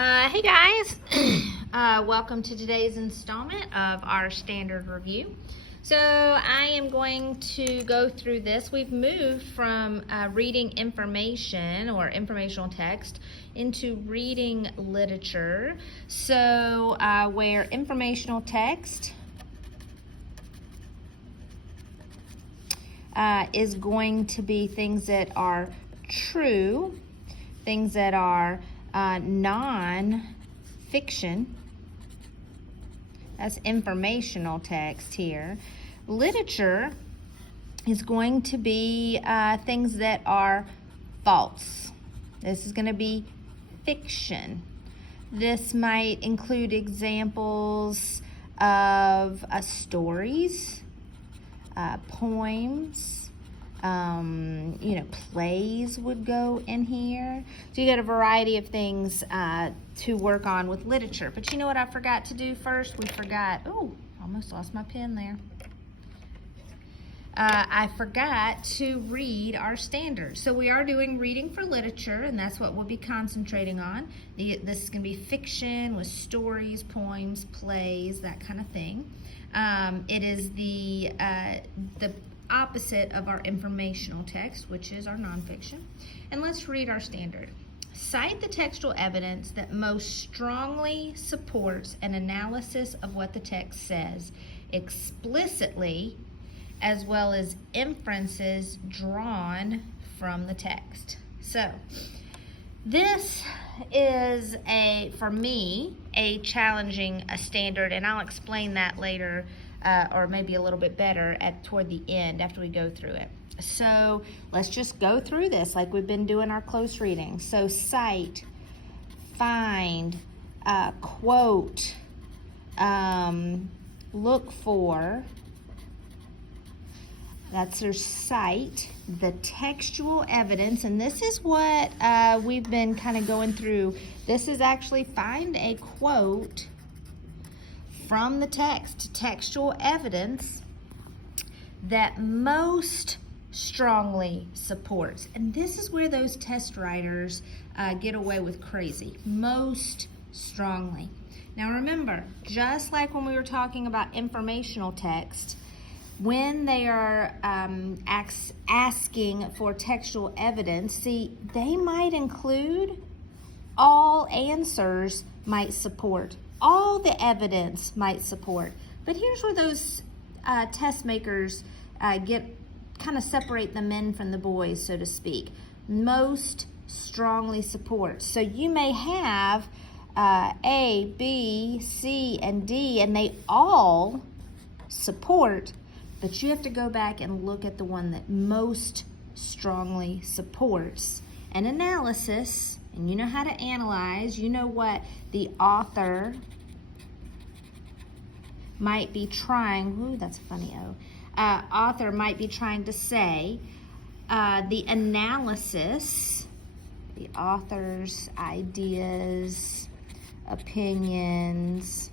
Hey guys, welcome to today's installment of our standard review. So I am going to go through this. We've moved from reading information or informational text into reading literature. So where informational text is going to be things that are true, things that are non-fiction. That's informational text here. Literature is going to be things that are false. This is going to be fiction. This might include examples of stories, poems, plays would go in here. So you got a variety of things to work on with literature. But you know what I forgot to do first? Almost lost my pen there. I forgot to read our standards. So we are doing reading for literature, and that's what we'll be concentrating on. This is going to be fiction with stories, poems, plays, that kind of thing. It is the opposite of our informational text, which is our nonfiction. And let's read our standard. Cite the textual evidence that most strongly supports an analysis of what the text says, explicitly, as well as inferences drawn from the text. So this is for me, a challenging standard, and I'll explain that later, or maybe a little bit better toward the end after we go through it. So let's just go through this like we've been doing our close reading. So cite, find, quote, look for. That's their cite, the textual evidence, and this is what we've been kind of going through. This is actually find a quote from the text, textual evidence that most strongly supports. And this is where those test writers get away with crazy, most strongly. Now remember, just like when we were talking about informational text, when they are asking for textual evidence, see, they might include all answers might support. All the evidence might support. But here's where those test makers kind of separate the men from the boys, so to speak. Most strongly supports. So you may have A, B, C, and D, and they all support, but you have to go back and look at the one that most strongly supports. An analysis, and you know how to analyze, you know what the author might be trying, that's a funny author might be trying to say. The analysis, the author's ideas, opinions,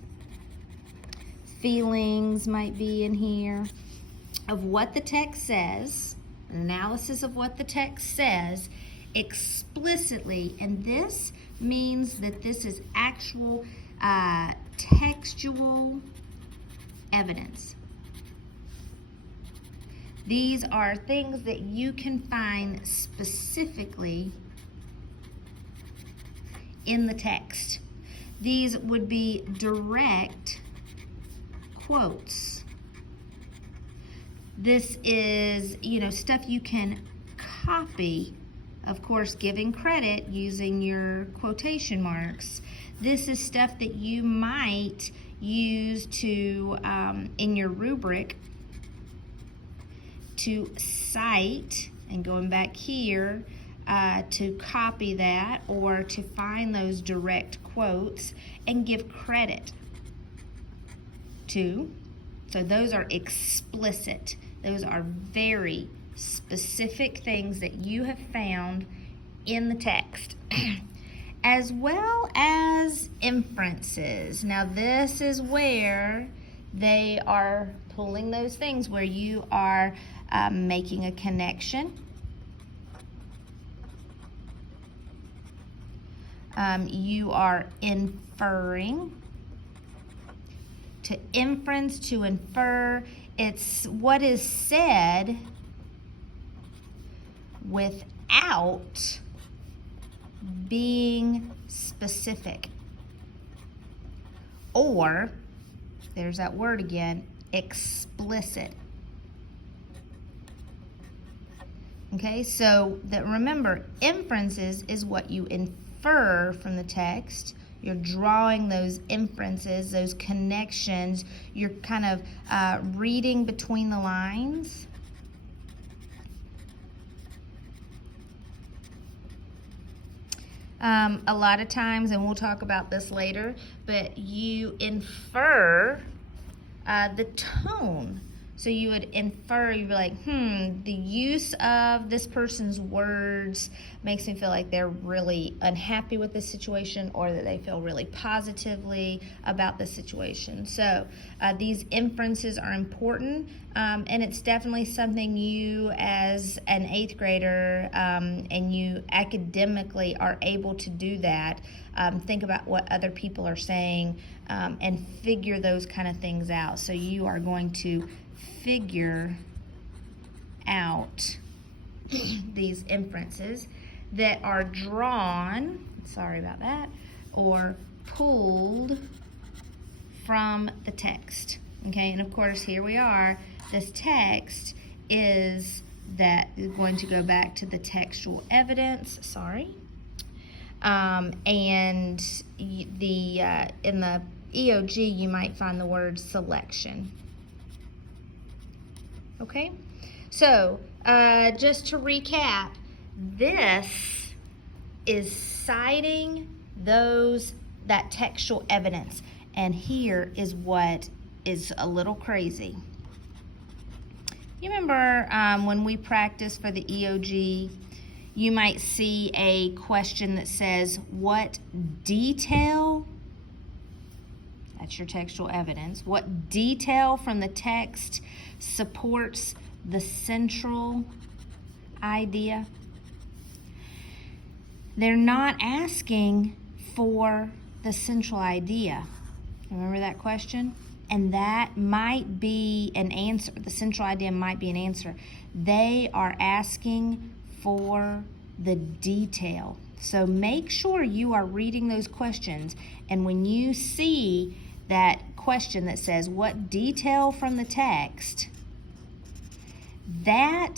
feelings might be in here, of what the text says, an analysis of what the text says explicitly, and this means that this is actual textual evidence. These are things that you can find specifically in the text. These would be direct quotes. This is, stuff you can copy, of course, giving credit using your quotation marks. This is stuff that you might use to, in your rubric, to cite, and going back here, to copy that or to find those direct quotes and give credit to. So those are explicit. Those are very specific things that you have found in the text. As well as inferences. Now this is where they are pulling those things where you are making a connection, You are inferring. To inference, to infer, it's what is said without being specific. Or, there's that word again, explicit. Okay, so remember, inferences is what you infer from the text. You're drawing those inferences, those connections. You're kind of reading between the lines. A lot of times, and we'll talk about this later, but you infer the tone. So you would infer, you'd be like, the use of this person's words makes me feel like they're really unhappy with the situation, or that they feel really positively about the situation. So these inferences are important, and it's definitely something you as an 8th grader, and you academically are able to do that. Think about what other people are saying, and figure those kind of things out. So you are going to figure out these inferences that are drawn, sorry about that, or pulled from the text. Okay, and of course here we are. This text is going to go back to the textual evidence, and in the EOG you might find the word selection. Okay, so just to recap, this is citing that textual evidence, and here is what is a little crazy. You remember when we practiced for the EOG, you might see a question that says, what detail, that's your textual evidence, what detail from the text supports the central idea? They're not asking for the central idea. Remember that question? And that might be an answer. The central idea might be an answer. They are asking for the detail. So make sure you are reading those questions, and when you see that question that says, what detail from the text, that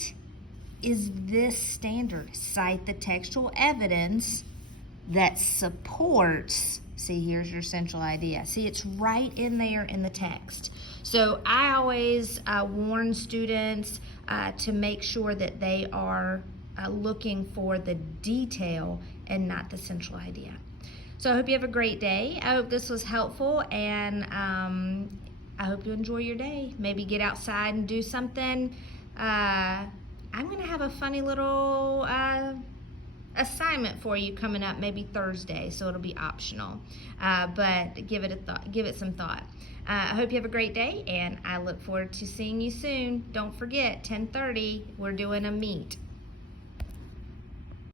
is this standard. Cite the textual evidence that supports, see, here's your central idea. See, it's right in there in the text. So I always warn students to make sure that they are looking for the detail and not the central idea. So I hope you have a great day. I hope this was helpful, and I hope you enjoy your day. Maybe get outside and do something. I'm going to have a funny little assignment for you coming up maybe Thursday, so it'll be optional. But give it some thought. I hope you have a great day, and I look forward to seeing you soon. Don't forget, 10:30, we're doing a meet.